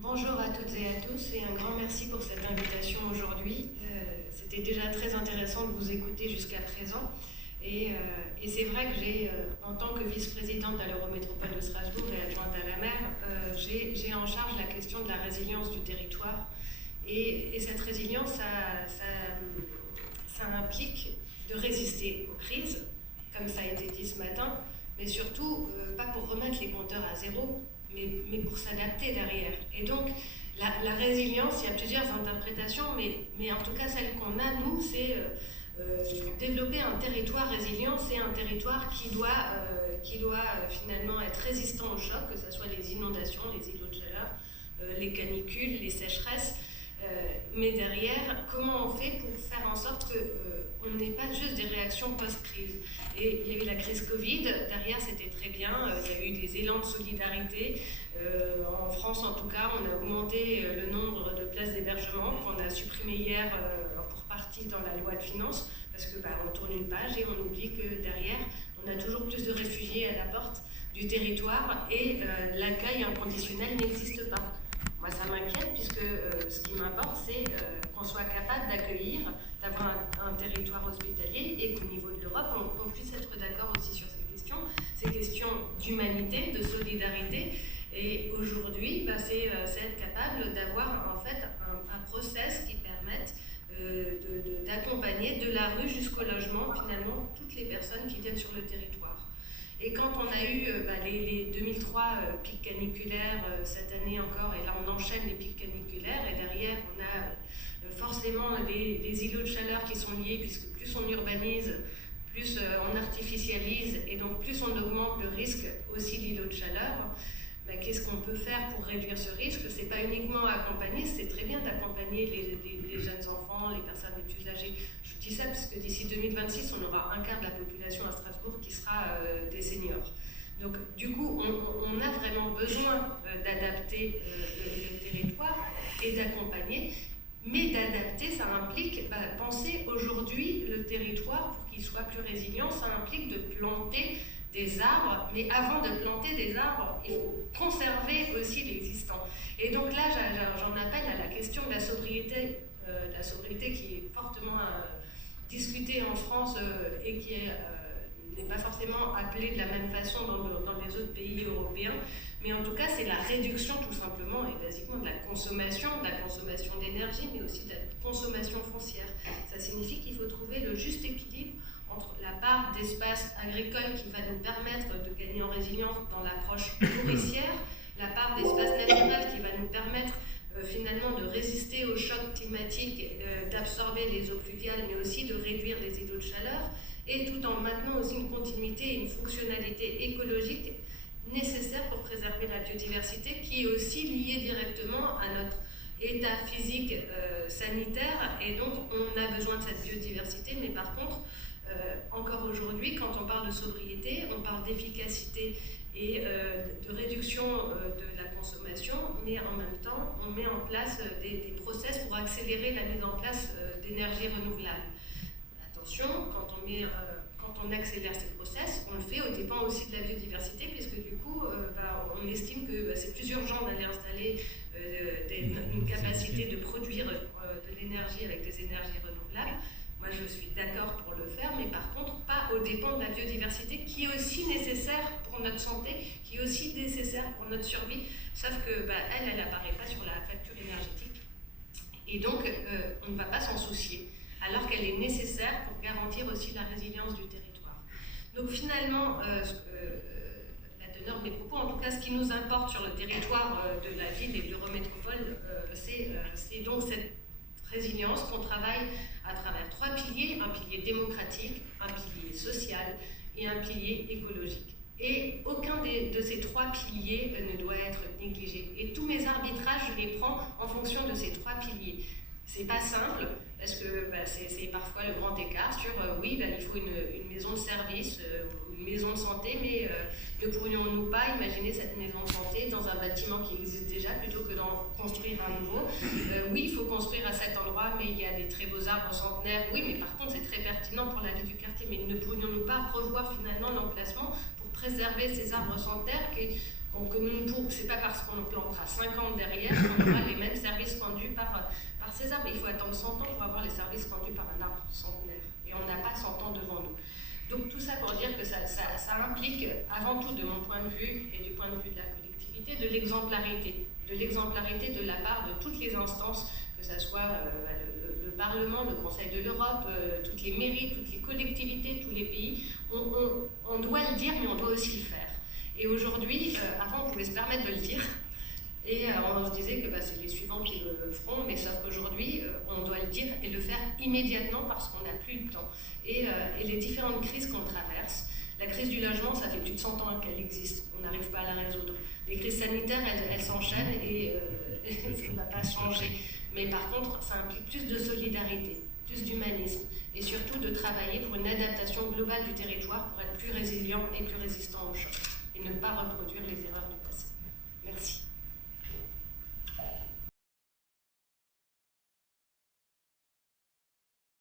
Bonjour à toutes et à tous et un grand merci pour cette invitation aujourd'hui. C'était déjà très intéressant de vous écouter jusqu'à présent et c'est vrai que en tant que vice-présidente à l'Eurométropole de Strasbourg et adjointe à la maire, j'ai en charge la question de la résilience du territoire et cette résilience, ça implique de résister aux crises, comme ça a été dit ce matin, mais surtout pas pour remettre les compteurs à zéro, mais pour s'adapter derrière. Et donc, la résilience, il y a plusieurs interprétations, mais en tout cas, celle qu'on a, nous, c'est développer un territoire résilient, c'est un territoire qui doit finalement être résistant au choc, que ce soit les inondations, les îlots de chaleur, les canicules, les sécheresses. Mais derrière, comment on fait pour faire en sorte qu'on n'ait pas juste des réactions post-crise? Et il y a eu la crise Covid, derrière c'était très bien, il y a eu des élans de solidarité. En France en tout cas, on a augmenté le nombre de places d'hébergement qu'on a supprimé hier pour partie dans la loi de finances, parce que on tourne une page et on oublie que derrière, on a toujours plus de réfugiés à la porte du territoire et l'accueil inconditionnel n'existe pas. Moi, ça m'inquiète puisque ce qui m'importe, c'est qu'on soit capable d'accueillir, d'avoir un territoire hospitalier et qu'au niveau de l'Europe, on puisse être d'accord aussi sur ces questions d'humanité, de solidarité. Et aujourd'hui, c'est être capable d'avoir en fait un process qui permette d'accompagner de la rue jusqu'au logement, finalement, toutes les personnes qui viennent sur le territoire. Et quand on a eu les 2003 pics caniculaires cette année encore, et là on enchaîne les pics caniculaires, et derrière on a forcément des îlots de chaleur qui sont liés, puisque plus on urbanise, plus on artificialise, et donc plus on augmente le risque aussi d'îlots de chaleur. Qu'est-ce qu'on peut faire pour réduire ce risque? C'est pas uniquement accompagner, c'est très bien d'accompagner les jeunes enfants, les personnes les plus âgées. Je dis ça parce que d'ici 2026, on aura un quart de la population à Strasbourg qui sera des seniors. Donc du coup, on a vraiment besoin d'adapter le territoire et d'accompagner. Mais d'adapter, ça implique penser aujourd'hui le territoire pour qu'il soit plus résilient, ça implique de planter des arbres, mais avant de planter des arbres, il faut conserver aussi l'existant. Et donc là, j'en appelle à la question de la sobriété qui est fortement discutée en France et qui n'est pas forcément appelée de la même façon dans les autres pays européens. Mais en tout cas, c'est la réduction tout simplement et basiquement de la consommation d'énergie, mais aussi de la consommation foncière. Ça signifie qu'il faut trouver le juste équilibre entre la part d'espace agricole qui va nous permettre de gagner en résilience dans l'approche nourricière, la part d'espace naturel qui va nous permettre finalement de résister au choc climatique, d'absorber les eaux pluviales, mais aussi de réduire les îlots de chaleur, et tout en maintenant aussi une continuité et une fonctionnalité écologique nécessaire pour préserver la biodiversité, qui est aussi liée directement à notre état physique sanitaire, et donc on a besoin de cette biodiversité, mais par contre, encore aujourd'hui, quand on parle de sobriété, on parle d'efficacité et de réduction de la consommation, mais en même temps, on met en place des process pour accélérer la mise en place d'énergies renouvelables. Attention, quand on accélère ces process, on le fait au dépend aussi de la biodiversité, puisque du coup, on estime que c'est plus urgent d'aller installer une capacité de produire de l'énergie avec des énergies renouvelables. Moi, je suis d'accord pour le faire, mais par contre, pas au dépend de la biodiversité, qui est aussi nécessaire pour notre santé, qui est aussi nécessaire pour notre survie, sauf que elle n'apparaît pas sur la facture énergétique. Et donc, on ne va pas s'en soucier, alors qu'elle est nécessaire pour garantir aussi la résilience du territoire. Donc finalement, la teneur de mes propos, en tout cas ce qui nous importe sur le territoire de la ville et de l'Eurométropole, c'est donc cette résilience qu'on travaille à travers trois piliers, un pilier démocratique, un pilier social et un pilier écologique. Et aucun de ces trois piliers ne doit être négligé. Et tous mes arbitrages, je les prends en fonction de ces trois piliers. C'est pas simple, parce que c'est parfois le grand écart sur il faut une maison de service ou une maison de santé, mais ne pourrions-nous pas imaginer cette maison de santé dans un bâtiment qui existe déjà plutôt que d'en construire un nouveau? Oui, il faut construire à cet endroit, mais il y a des très beaux arbres centenaires. Oui, mais par contre, c'est très pertinent pour la vie du quartier. Mais ne pourrions-nous pas revoir finalement l'emplacement pour préserver ces arbres centenaires Donc c'est pas parce qu'on plantera 50 derrière qu'on aura les mêmes services rendus par ces arbres. Il faut attendre 100 ans pour avoir les services rendus par un arbre centenaire. Et on n'a pas 100 ans devant nous. Donc tout ça pour dire que ça implique, avant tout de mon point de vue et du point de vue de la collectivité, de l'exemplarité de la part de toutes les instances, que ce soit le Parlement, le Conseil de l'Europe, toutes les mairies, toutes les collectivités, tous les pays. On doit le dire, mais on doit aussi le faire. Et aujourd'hui, avant on pouvait se permettre de le dire, et on se disait que c'est les suivants qui le feront, mais sauf qu'aujourd'hui, on doit le dire et le faire immédiatement parce qu'on n'a plus le temps. Et les différentes crises qu'on traverse, la crise du logement, ça fait plus de 100 ans qu'elle existe, on n'arrive pas à la résoudre. Les crises sanitaires, elles s'enchaînent et ça ne va pas changer. Mais par contre, ça implique plus de solidarité, plus d'humanisme, et surtout de travailler pour une adaptation globale du territoire pour être plus résilient et plus résistant aux chocs, et ne pas reproduire les erreurs